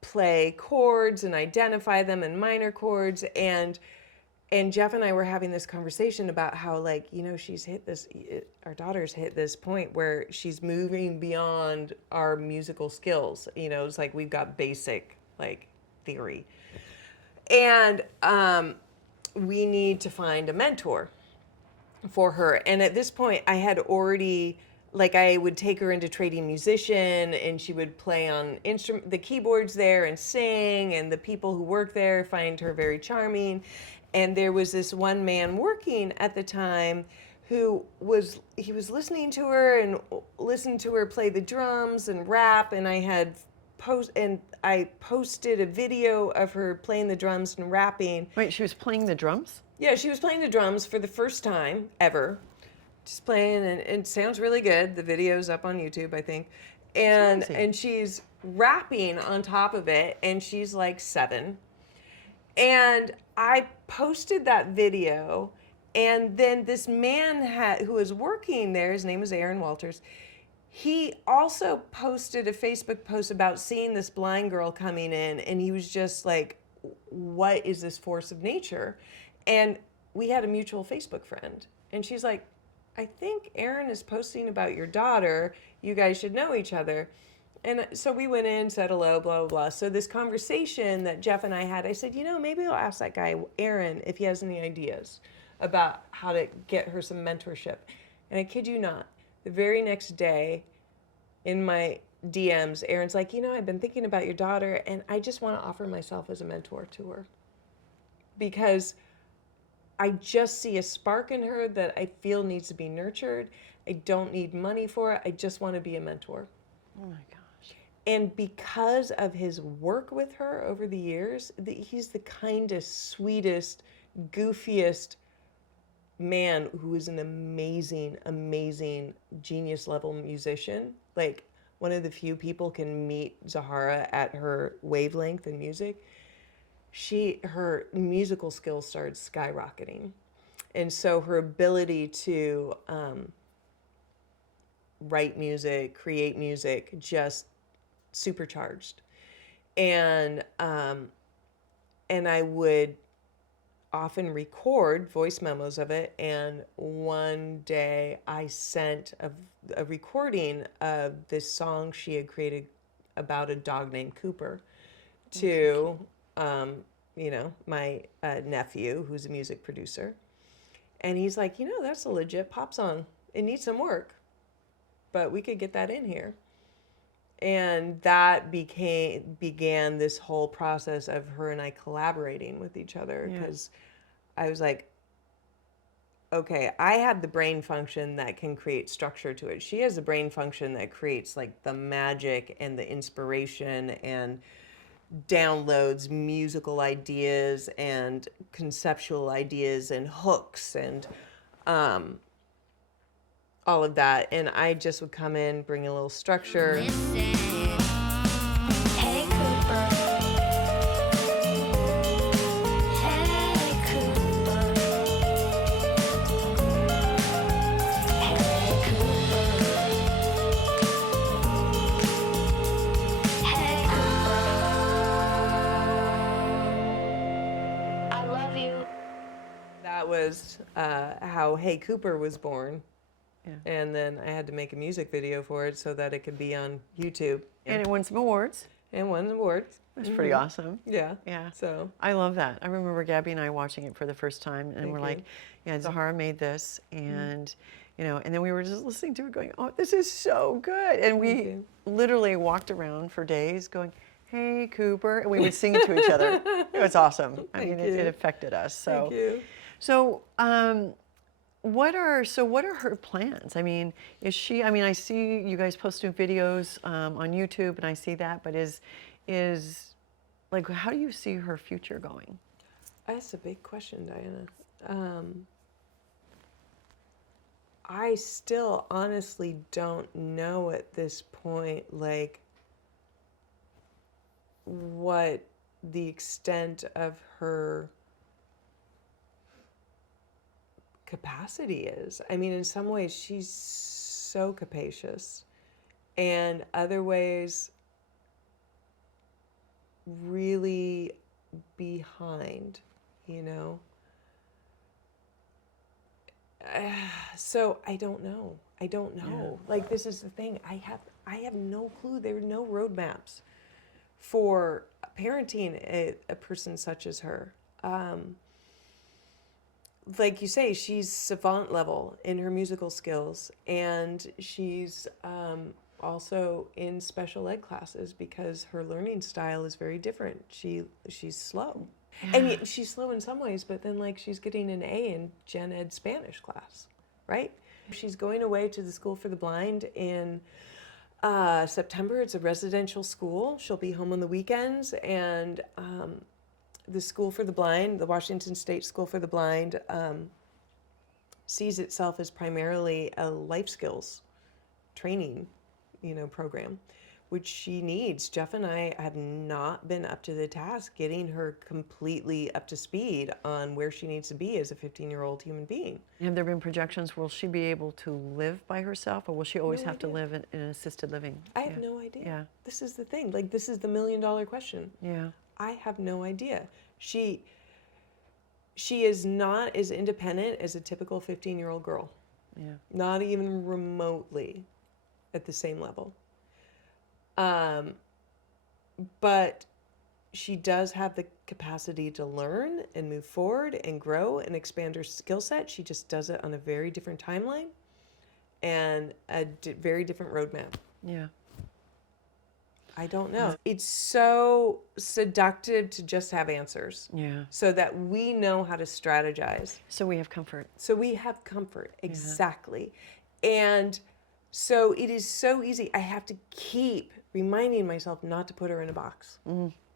play chords and identify them in minor chords. And Jeff and I were having this conversation about how, like, you know, she's hit this, our daughter's hit this point where she's moving beyond our musical skills. You know, it's like we've got basic, like, theory. And we need to find a mentor for her. And at this point, I had already, like, I would take her into Trading Musician, and she would play on the keyboards there and sing, and the people who work there find her very charming. And there was this one man working at the time who was listening to her and listened to her play the drums and rap, and I posted a video of her playing the drums and rapping. Wait, she was playing the drums? Yeah, she was playing the drums for the first time ever. Just playing, and it sounds really good. The video's up on YouTube, I think. And she's rapping on top of it, and she's like 7. And I posted that video, and then this man who was working there, his name was Aaron Walters, he also posted a Facebook post about seeing this blind girl coming in, and he was just like, what is this force of nature? And we had a mutual Facebook friend, and she's like, I think Aaron is posting about your daughter. You guys should know each other. And so we went in, said hello, blah, blah, blah. So this conversation that Jeff and I had, I said, you know, maybe I'll ask that guy, Aaron, if he has any ideas about how to get her some mentorship. And I kid you not, the very next day in my DMs, Aaron's like, you know, I've been thinking about your daughter, and I just want to offer myself as a mentor to her. Because I just see a spark in her that I feel needs to be nurtured. I don't need money for it. I just want to be a mentor. Oh my gosh. And because of his work with her over the years, he's the kindest, sweetest, goofiest man who is an amazing, amazing genius level musician. Like, one of the few people can meet Zahara at her wavelength in music. Her musical skills started skyrocketing. And so her ability to write music, create music, just supercharged. And I would often record voice memos of it. And one day I sent a recording of this song she had created about a dog named Cooper to, you know, my nephew, who's a music producer. And he's like, you know, that's a legit pop song. It needs some work, but we could get that in here. And that began this whole process of her and I collaborating with each other, because I was like, okay, I have the brain function that can create structure to it. She has the brain function that creates like the magic and the inspiration and downloads musical ideas and conceptual ideas and hooks and all of that. And I just would come in, bring a little structure. Listen. Hey Cooper. Hey Cooper. Hey Cooper. Hey Cooper. I love you. That was how Hey Cooper was born. Yeah. And then I had to make a music video for it so that it could be on YouTube. And it won some awards. And won awards. It was pretty awesome. Yeah. Yeah. So I love that. I remember Gabby and I watching it for the first time, and Thank we're you. like, yeah, Zahara made this, and you know, and then we were just listening to it going, oh, this is so good. And we you. literally walked around for days going, hey, Cooper, and we would sing it to each other. It was awesome. I mean, Thank you. it affected us. So, thank you. So, what are her plans? I mean, is she? I mean, I see you guys posting videos on YouTube, and I see that. But is like, how do you see her future going? That's a big question, Diana. I still honestly don't know at this point, like, what the extent of her capacity is. I mean, in some ways, she's so capacious, and other ways, really behind, you know? So I don't know. I don't know. Like, this is the thing. I have no clue. There are no roadmaps for parenting a person such as her. Like you say, she's savant level in her musical skills, and she's also in special ed classes because her learning style is very different. She's slow. I mean, she's slow in some ways, but then, like, she's getting an A in Gen Ed Spanish class, right? She's going away to the School for the Blind in September. It's a residential school. She'll be home on the weekends, and the School for the Blind, the Washington State School for the Blind, sees itself as primarily a life skills training, program, which she needs. Jeff and I have not been up to the task getting her completely up to speed on where she needs to be as a 15-year-old human being. Have there been projections? Will she be able to live by herself, or will she always have to live in an assisted living? I have no idea. Yeah. This is the thing. Like, this is the million-dollar question. Yeah. I have no idea. She is not as independent as a typical 15-year-old girl. Yeah. Not even remotely at the same level. But she does have the capacity to learn and move forward and grow and expand her skill set. She just does it on a very different timeline and a very different roadmap. Yeah. I don't know. It's so seductive to just have answers. Yeah. So that we know how to strategize. So we have comfort. So we have comfort. Exactly. And so it is so easy. I have to keep reminding myself not to put her in a box.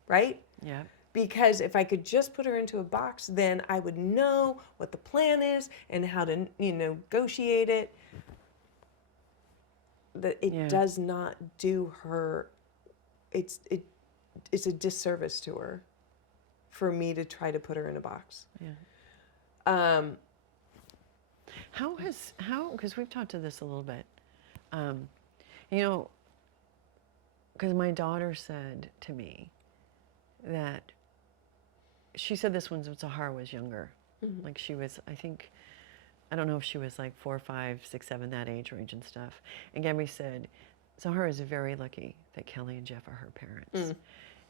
Right? Yeah. Because if I could just put her into a box, then I would know what the plan is and how to, negotiate it. That it does not do her. It's a disservice to her for me to try to put her in a box. Yeah. Because we've talked to this a little bit, because my daughter said to me that she said this when Zahara was younger. Like, she was, I don't know if she was like 4, 5, 6, 7, that age range and stuff. And Gabby said, Zahara is very lucky that Kellie and Jeff are her parents.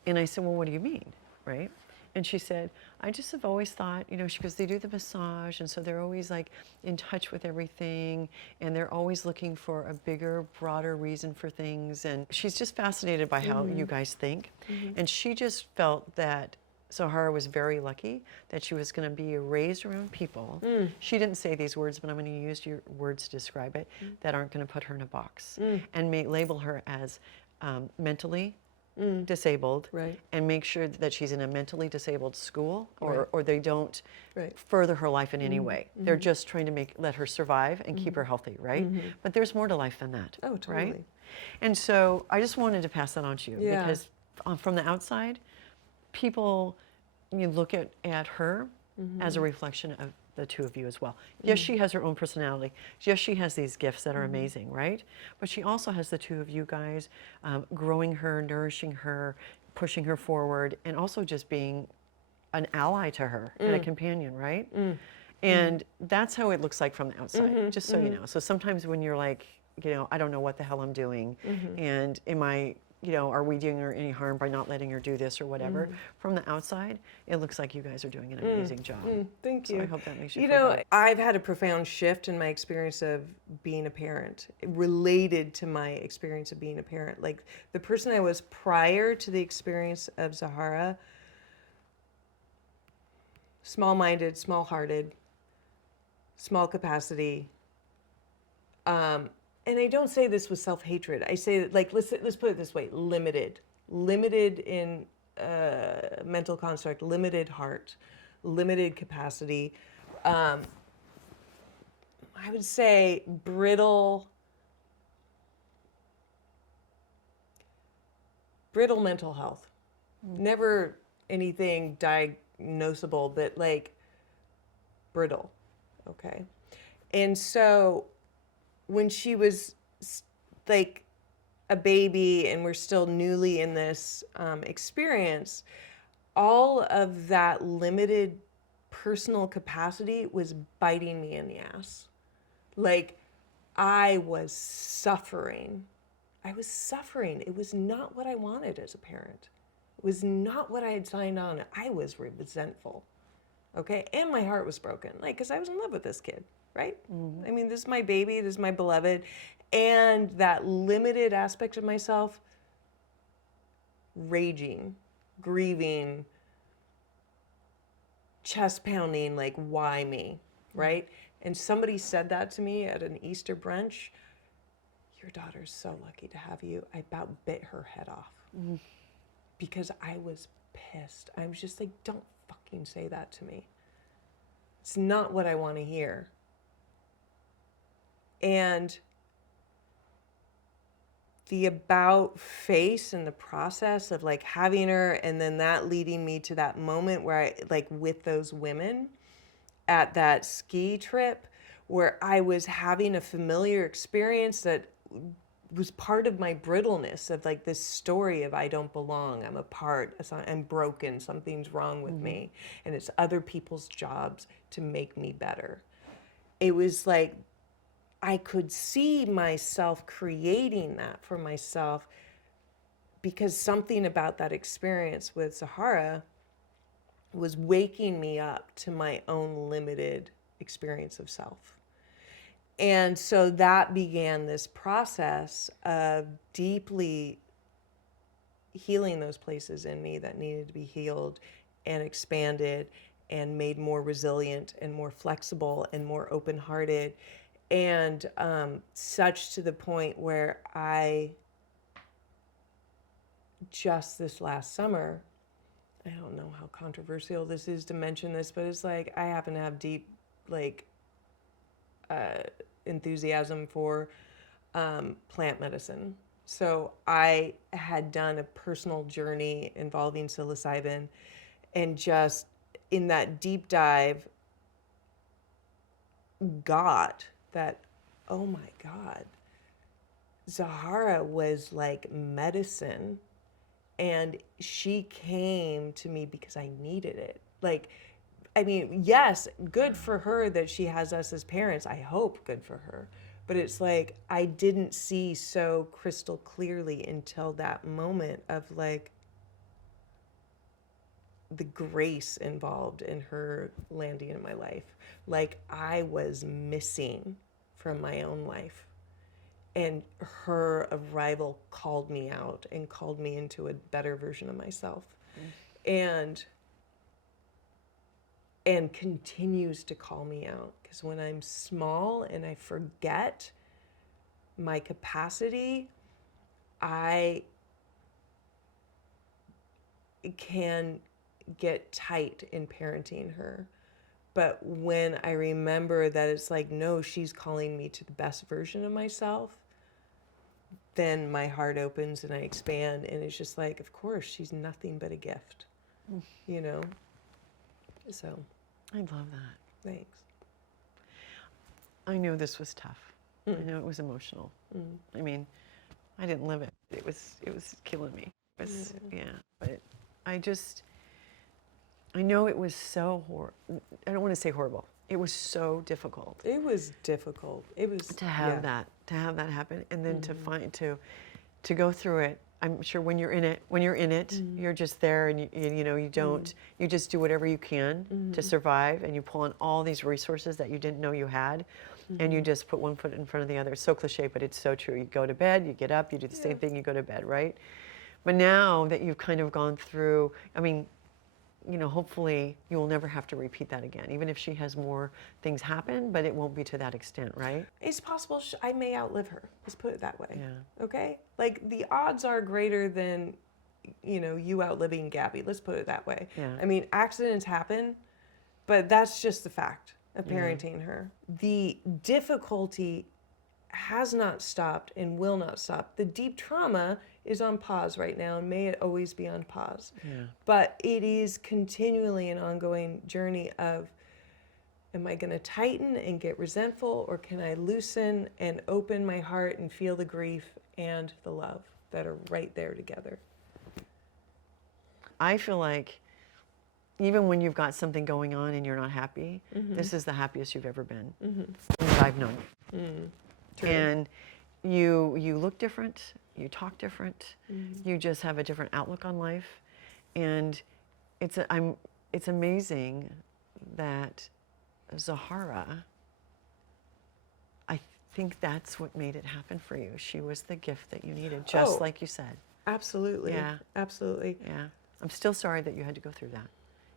And I said, well, what do you mean, right? And she said, I just have always thought, she goes, they do the massage, and so they're always like in touch with everything, and they're always looking for a bigger, broader reason for things. And she's just fascinated by how you guys think. And she just felt that Zahara was very lucky that she was going to be raised around people. She didn't say these words, but I'm going to use your words to describe it, that aren't going to put her in a box and label her as mentally disabled, Right. and make sure that she's in a mentally disabled school, or they don't Right. further her life in any way. They're just trying to let her survive and keep her healthy, right? But there's more to life than that. Oh, totally. Right? And so I just wanted to pass that on to you because from the outside, people look at her as a reflection of the two of you as well. Yes, she has her own personality. Yes, she has these gifts that are amazing, right? But she also has the two of you guys growing her, nourishing her, pushing her forward, and also just being an ally to her and a companion, right? And that's how it looks like from the outside, just so you know. So sometimes when you're like, I don't know what the hell I'm doing, and am I, are we doing her any harm by not letting her do this or whatever? From the outside, it looks like you guys are doing an amazing job. Thank you. So I hope that makes you feel better. I've had a profound shift in my experience of being a parent, related to my experience of being a parent. Like, the person I was prior to the experience of Zahara, small-minded, small-hearted, small capacity. And I don't say this with self-hatred. I say that, like, let's put it this way: limited in mental construct, limited heart, limited capacity. I would say brittle mental health. Never anything diagnosable, but like brittle. Okay. And so when she was like a baby and we're still newly in this experience, all of that limited personal capacity was biting me in the ass. Like, I was suffering. It was not what I wanted as a parent. It was not what I had signed on. I was resentful. Okay. And my heart was broken. Like, because I was in love with this kid, right? I mean, this is my baby, this is my beloved. And that limited aspect of myself, raging, grieving, chest pounding, like, why me, right? And somebody said that to me at an Easter brunch. Your daughter's so lucky to have you. I about bit her head off because I was pissed. I was just like, don't fucking say that to me. It's not what I want to hear. And the about face and the process of like having her, and then that leading me to that moment where I, like, with those women at that ski trip, where I was having a familiar experience that was part of my brittleness of like this story of I don't belong, I'm apart, I'm broken, something's wrong with me, and it's other people's jobs to make me better. It was like I could see myself creating that for myself because something about that experience with Zahara was waking me up to my own limited experience of self. And so that began this process of deeply healing those places in me that needed to be healed and expanded and made more resilient and more flexible and more open-hearted. And such to the point where I just this last summer, I don't know how controversial this is to mention this, but it's like I happen to have deep like enthusiasm for plant medicine. So I had done a personal journey involving psilocybin, and just in that deep dive got that, oh my God, Zahara was like medicine, and she came to me because I needed it. Like, I mean, yes, good for her that she has us as parents. I hope good for her. But it's like I didn't see so crystal clearly until that moment of like the grace involved in her landing in my life. Like I was missing from my own life. And her arrival called me out and called me into a better version of myself. And continues to call me out. Because when I'm small and I forget my capacity, I can get tight in parenting her. But when I remember that it's like, no, she's calling me to the best version of myself, then my heart opens and I expand, and it's just like, of course, she's nothing but a gift, you know? So. I love that. Thanks. I knew this was tough. I know it was emotional. I mean, I didn't live it. It was killing me. It was, but I know it was so I don't want to say horrible. It was so difficult. It was difficult. It was to have that happen, and then to go through it. I'm sure when you're in it, you're just there, and you just do whatever you can to survive, and you pull on all these resources that you didn't know you had, and you just put one foot in front of the other. It's so cliche, but it's so true. You go to bed, you get up, you do the same thing, you go to bed, right? But now that you've kind of gone through, I mean, hopefully you will never have to repeat that again, even if she has more things happen, but it won't be to that extent, right? It's possible I may outlive her. Let's put it that way. Yeah. Okay? Like the odds are greater than, you outliving Gabby. Let's put it that way. Yeah. I mean, accidents happen, but that's just the fact of parenting her. The difficulty has not stopped and will not stop. The deep trauma is on pause right now, and may it always be on pause. Yeah. But it is continually an ongoing journey of, am I going to tighten and get resentful, or can I loosen and open my heart and feel the grief and the love that are right there together? I feel like even when you've got something going on and you're not happy, this is the happiest you've ever been that I've known you. True. And you look different, you talk different, you just have a different outlook on life, and it's amazing that Zahara, I think that's what made it happen for you. She was the gift that you needed, just like you said. Absolutely. Yeah. Absolutely. Yeah. I'm still sorry that you had to go through that,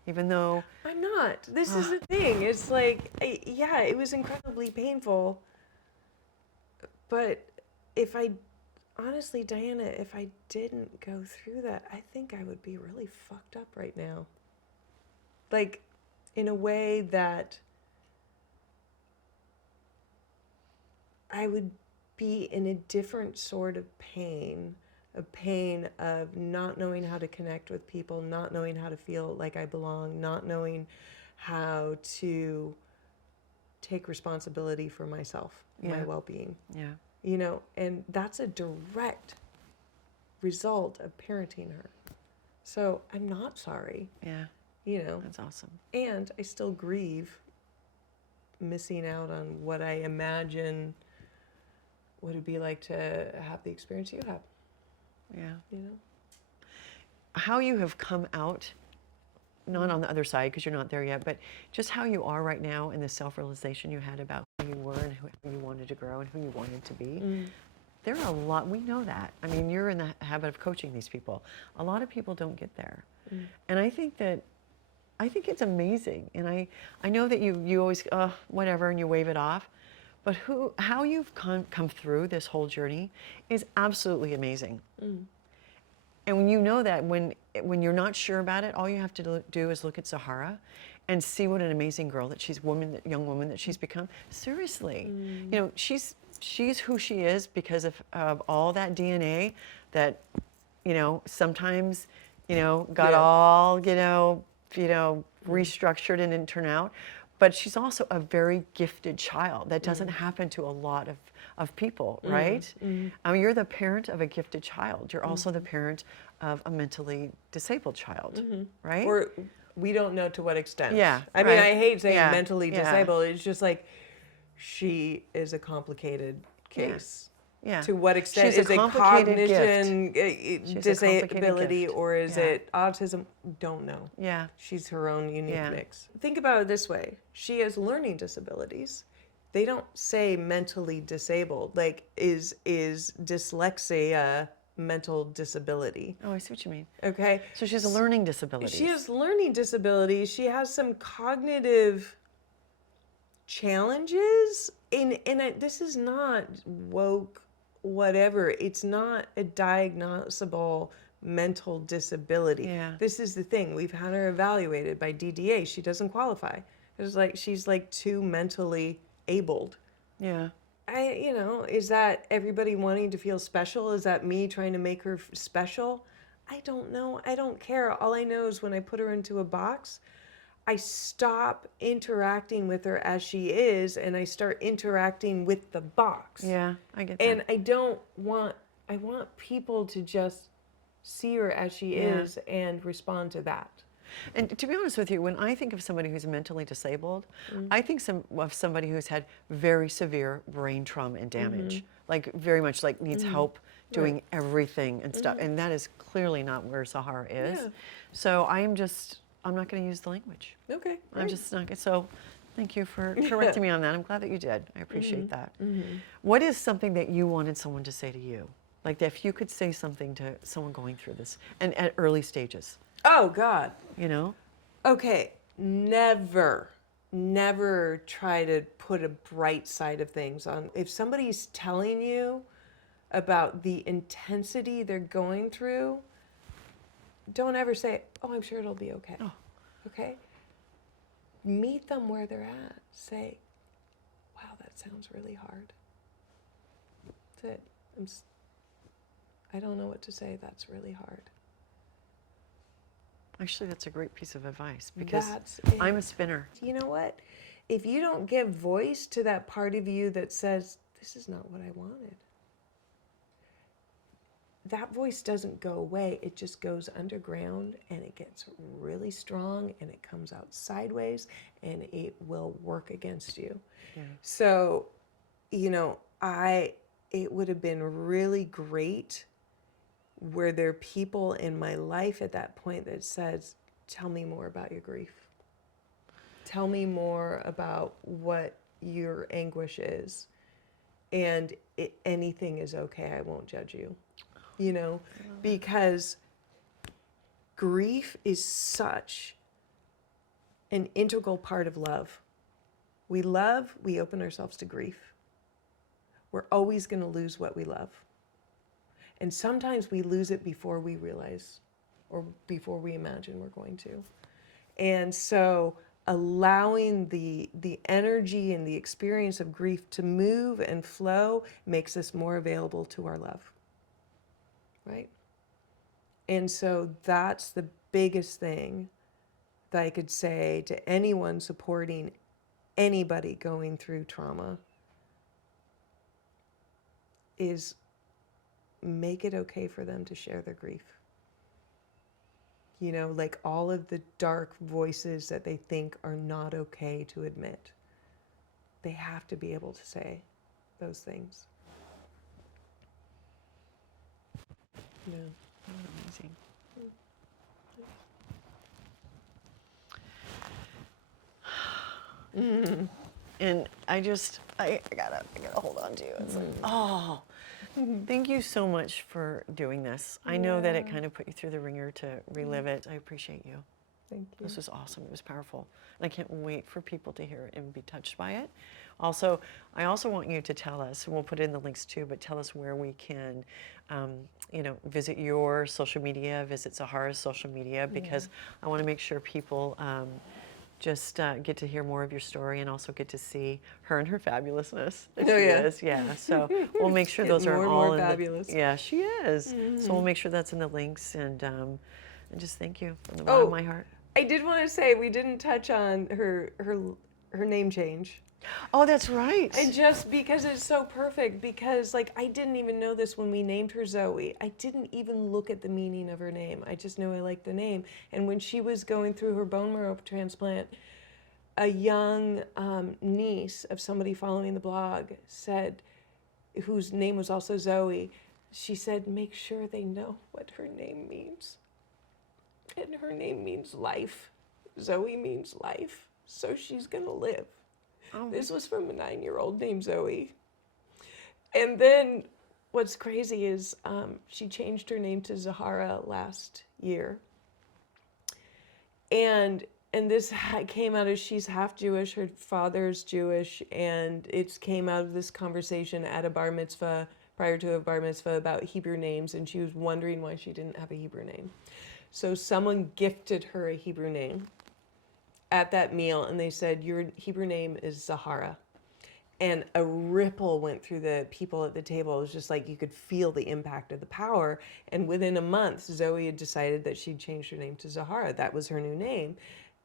even though I'm not. This is the thing. It's like, yeah, it was incredibly painful. But honestly, Diana, if I didn't go through that, I think I would be really fucked up right now. Like, in a way that I would be in a different sort of pain, a pain of not knowing how to connect with people, not knowing how to feel like I belong, not knowing how to take responsibility for myself, my well-being. yeah. And that's a direct result of parenting her. So I'm not sorry, Yeah. That's awesome. and I still grieve missing out on what I imagine what it'd be like to have the experience you have, Yeah. How you have come out, not on the other side because you're not there yet, but just how you are right now and the self-realization you had about who you were and who you wanted to grow and who you wanted to be. There are a lot, we know that. I mean, you're in the habit of coaching these people. A lot of people don't get there. And I think it's amazing. And I know that you always, whatever, and you wave it off. But how you've come through this whole journey is absolutely amazing. And when you know that, when you're not sure about it, all you have to do is look at Zahara and see what an amazing girl that young woman that she's become. Seriously, she's who she is because of all that DNA that, sometimes, got all, restructured and didn't turn out. But she's also a very gifted child. That doesn't happen to a lot of people, right? I mean, you're the parent of a gifted child. You're also the parent of a mentally disabled child, right? Or we don't know to what extent. Yeah, I mean, right. I hate saying Yeah, mentally yeah. disabled. It's just like, she is a complicated case. Yeah. To what extent She's a is it complicated cognition, She's a complicated disability, gift. or is Yeah. it autism? Don't know. Yeah. She's her own unique Yeah. mix. Think about it this way. She has learning disabilities. They don't say mentally disabled. Like, is dyslexia a mental disability? Oh, I see what you mean. Okay. So she has a learning disability. She has learning disabilities. She has some cognitive challenges. This is not woke, whatever. It's not a diagnosable mental disability. Yeah. This is the thing. We've had her evaluated by DDA. She doesn't qualify. It's like she's like too mentally abled. Yeah. Is that everybody wanting to feel special? Is that me trying to make her special? I don't know. I don't care. All I know is when I put her into a box, I stop interacting with her as she is, and I start interacting with the box. Yeah, I get that. And I want people to just see her as she is and respond to that. And to be honest with you, when I think of somebody who's mentally disabled, I think of somebody who's had very severe brain trauma and damage, like very much like needs help doing everything and stuff. And that is clearly not where Zahara is. Yeah. So I'm not going to use the language. Okay. I'm great. just not. So thank you for correcting me on that. I'm glad that you did. I appreciate that. What is something that you wanted someone to say to you? Like if you could say something to someone going through this and at early stages, Oh God. Okay, never try to put a bright side of things on. If somebody's telling you about the intensity they're going through, don't ever say, "Oh, I'm sure it'll be okay." Oh. Okay? Meet them where they're at. Say, "Wow, that sounds really hard." That's it. I don't know what to say. That's really hard. Actually, that's a great piece of advice because That's it. I'm a spinner. You know what? If you don't give voice to that part of you that says, "This is not what I wanted," that voice doesn't go away. It just goes underground and it gets really strong and it comes out sideways and it will work against you. Yeah. So, you know, it would have been really great were there people in my life at that point that says, "Tell me more about your grief. Tell me more about what your anguish is. And anything is okay. I won't judge you." You know, because grief is such an integral part of love. We love, we open ourselves to grief. We're always going to lose what we love. And sometimes we lose it before we realize or before we imagine we're going to. And so allowing the energy and the experience of grief to move and flow makes us more available to our love. Right? And so that's the biggest thing that I could say to anyone supporting anybody going through trauma is make it okay for them to share their grief. You know, like all of the dark voices that they think are not okay to admit. They have to be able to say those things. Yeah. Amazing. And I gotta hold on to you. It's like, oh, thank you so much for doing this. I know that it kind of put you through the ringer to relive it. I appreciate you. Thank you. This was awesome. It was powerful. And I can't wait for people to hear it and be touched by it. Also, I also want you to tell us, and we'll put it in the links too, but tell us where we can, visit your social media, visit Zahara's social media, because I want to make sure people just get to hear more of your story and also get to see her and her fabulousness. That she is. Yeah. So we'll make sure those are more and all more in fabulous. Yeah, she is. So we'll make sure that's in the links, and just thank you from the bottom of my heart. I did want to say we didn't touch on her name change. Oh, that's right. And just because it's so perfect, because like I didn't even know this when we named her Zoe. I didn't even look at the meaning of her name. I just knew I liked the name. And when she was going through her bone marrow transplant, a young niece of somebody following the blog said, whose name was also Zoe, she said, make sure they know what her name means. And her name means life. Zoe means life. So she's gonna live. This was from a 9-year-old named Zoe. And then what's crazy is she changed her name to Zahara last year. And this came out as she's half Jewish, her father's Jewish, and it came out of this conversation at a bar mitzvah, prior to a bar mitzvah, about Hebrew names, and she was wondering why she didn't have a Hebrew name. So someone gifted her a Hebrew name at that meal, and they said, your Hebrew name is Zahara. And a ripple went through the people at the table. It was just like you could feel the impact of the power. And within a month, Zoe had decided that she'd changed her name to Zahara. That was her new name.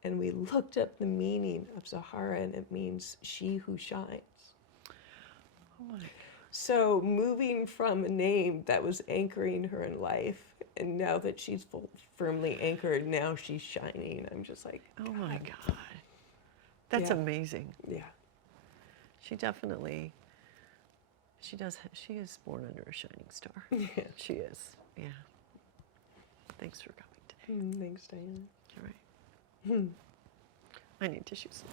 And we looked up the meaning of Zahara, and it means she who shines. Oh my God. So moving from a name that was anchoring her in life, and now that she's firmly anchored, now she's shining. I'm just like, oh my God. That's amazing. Yeah. She definitely, she is born under a shining star. Yeah. She is, yeah. Thanks for coming today. Thanks, Diane. You're right. I need tissues.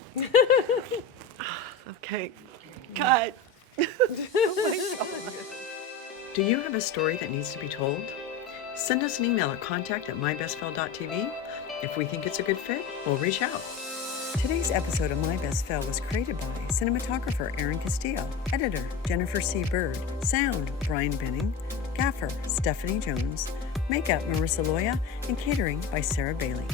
Okay, cut. Oh my God. Do you have a story that needs to be told? Send us an email at contact@mybestfell.tv If we think it's a good fit, we'll reach out. Today's episode of My Best Fell was created by cinematographer Aaron Castillo, editor Jennifer C. Bird, sound Brian Benning, gaffer Stephanie Jones, makeup Marissa Loya, and catering by Sarah Bailey.